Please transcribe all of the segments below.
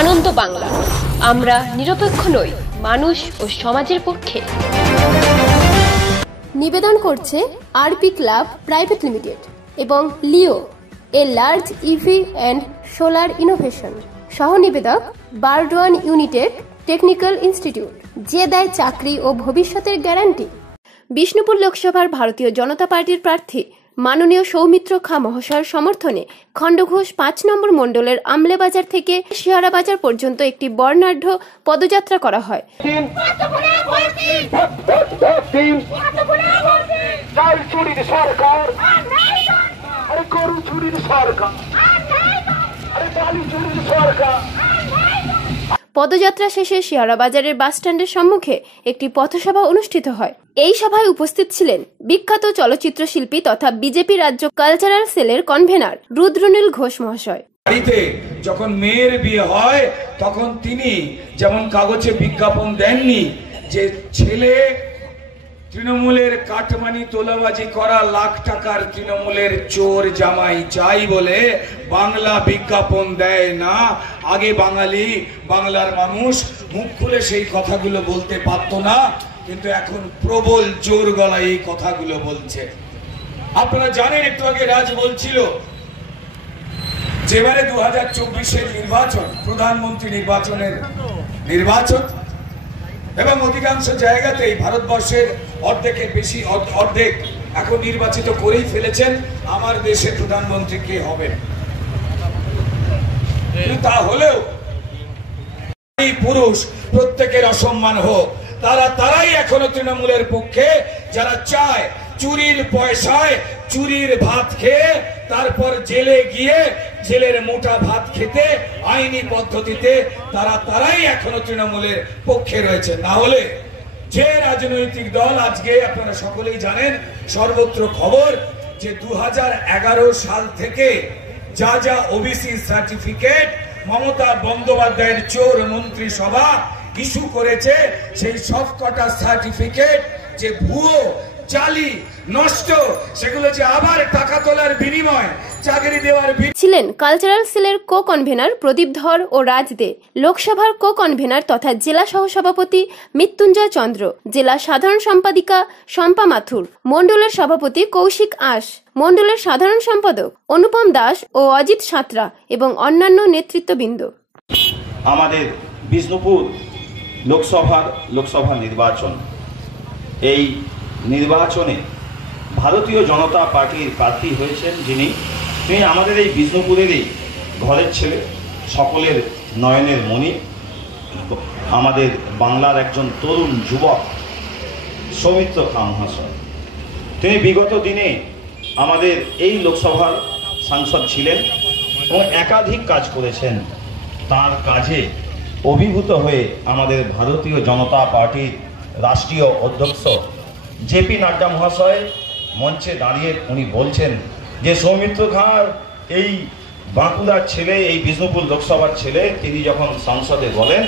আনন্দ বাংলা, আমরা নিরপেক্ষ নই, মানুষ ও সমাজের পক্ষে। নিবেদন করছে আরপি ক্লাব প্রাইভেট লিমিটেড এবং Leo, a large EV and solar innovation. সহ নিবেদক বারডোয়ান ইউনিটেক টেকনিক্যাল ইনস্টিটিউট, যে দেয় চাকরি ও ভবিষ্যতের গ্যারান্টি। বিষ্ণুপুর লোকসভার ভারতীয় জনতা পার্টির প্রার্থী মাননীয় সৌমিত্র খা মহাশয়ের সমর্থনে খণ্ডঘোষ ৫ নম্বর মণ্ডলের আমলেবাজার থেকে শিয়ারা বাজার পর্যন্ত একটি বর্ণাঢ্য পদযাত্রা করা হয়। পদযাত্রা শেষে শিয়ারা বাজারের বাস স্ট্যান্ডের সম্মুখে একটি পথসভা অনুষ্ঠিত হয়। এই সভায় উপস্থিত ছিলেন বিখ্যাত চলচ্চিত্র শিল্পী তথা বিজেপি রাজ্য কালচারাল সেলের কনভেনার রুদ্রনীল ঘোষ মহাশয়। বাড়িতে যখন মেয়ের বিয়ে হয় তখন তিনি যেমন কাগজে বিজ্ঞাপন দেননি যে ছেলে তৃণমূলের কাটমানি তোলাবাজি করা লাখ টাকার তৃণমূলের চোর জামাই চাই বলে বাংলা বিজ্ঞাপন দেয় না। আগে বাংলার মানুষ মুখ খুলে সেই কথাগুলো বলতে পারতো না, কিন্তু এখন প্রবল জোর গলায় এই কথাগুলো বলছে। আপনারা জানেন, একটু আগে রাজ বলছিল যেবারে 2024-এর নির্বাচন প্রধানমন্ত্রী নির্বাচন এবং অধিকাংশ জায়গাতেই ভারতবর্ষের অর্ধেকের বেশি অর্ধেক এখন নির্বাচিত করেই ফেলেছেন আমার দেশে প্রধানমন্ত্রী কে হবে। তাহলেও এই পুরুষ প্রত্যেকের অসম্মান হোক, তারাই এখনো তৃণমূলের পক্ষে, যারা চায় চুরির পয়সায় চুরির ভাত খেয়ে তারপর জেলে গিয়ে জেলের মোটা ভাত খেতে আইনি পদ্ধতিতে তারাই এখনো তৃণমূলের পক্ষে রয়েছে। না হলে যে রাজনৈতিক দল, আজকে আপনারা সকলেই জানেন, সর্বত্র খবর যে 2011 সাল থেকে যা ওবিসি সার্টিফিকেট মমতা বন্দ্যোপাধ্যায়ের চোর মন্ত্রিসভা ইস্যু করেছে, সেই সবকটা সার্টিফিকেট যে ভুয়ো, জালি, নষ্ট, সেগুলো যে আবার টাকা তোলার বিনিময় চাকরি দেওয়ার। ছিলেন কালচারাল সেলের কো কনভেনার প্রদীপ ধর ও রাজ দে, লোকসভার কো কনভেনার তথা জেলা সহসভাপতি মৃত্যুঞ্জয় চন্দ্র, জেলা সাধারণ সম্পাদিকা শম্পা মাথুর, মণ্ডলের সভাপতি কৌশিক আশ, মণ্ডলের সাধারণ সম্পাদক অনুপম দাস ও অজিত সাঁতরা এবং অন্যান্য নেতৃত্ববৃন্দ। আমাদের বিষ্ণুপুর লোকসভা নির্বাচন, এই নির্বাচনে ভারতীয় জনতা পার্টির প্রার্থী হয়েছেন তিনি আমাদের এই বিষ্ণুপুরেরই ঘরের ছেলে, সকলের নয়নের মণি, আমাদের বাংলার একজন তরুণ যুবক সৌমিত্র খা মহাশয়। তিনি বিগত দিনে আমাদের এই লোকসভার সাংসদ ছিলেন এবং একাধিক কাজ করেছেন। তার কাজে অভিভূত হয়ে আমাদের ভারতীয় জনতা পার্টির রাষ্ট্রীয় অধ্যক্ষ জেপি নাড্ডা মহাশয় মঞ্চে দাঁড়িয়ে উনি বলছেন যে সৌমিত্র খাঁর এই বাঁকুড়ার ছেলে, এই বিষ্ণুপুর লোকসভার ছেলে, তিনি যখন সংসদে বলেন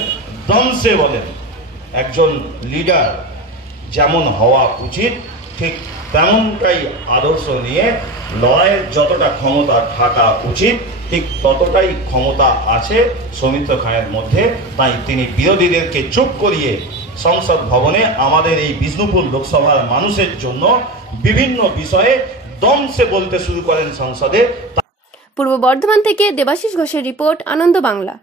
দমসে বলেন, একজন লিডার যেমন হওয়া উচিত ঠিক তেমনটাই আদর্শ নিয়ে লড়াইয়ের যতটা ক্ষমতা থাকা উচিত ঠিক ততটাই ক্ষমতা আছে সৌমিত্র খাঁয়ের মধ্যে। তাই তিনি বিরোধীদেরকে চুপ করিয়ে সংসদ ভবনে আমাদের এই বিষ্ণুপুর লোকসভার মানুষের জন্য বিভিন্ন বিষয়ে দমসে বলতে শুরু করেন সংসদে। পূর্ব বর্ধমান থেকে দেবাশিস ঘোষের রিপোর্ট, আনন্দ বাংলা।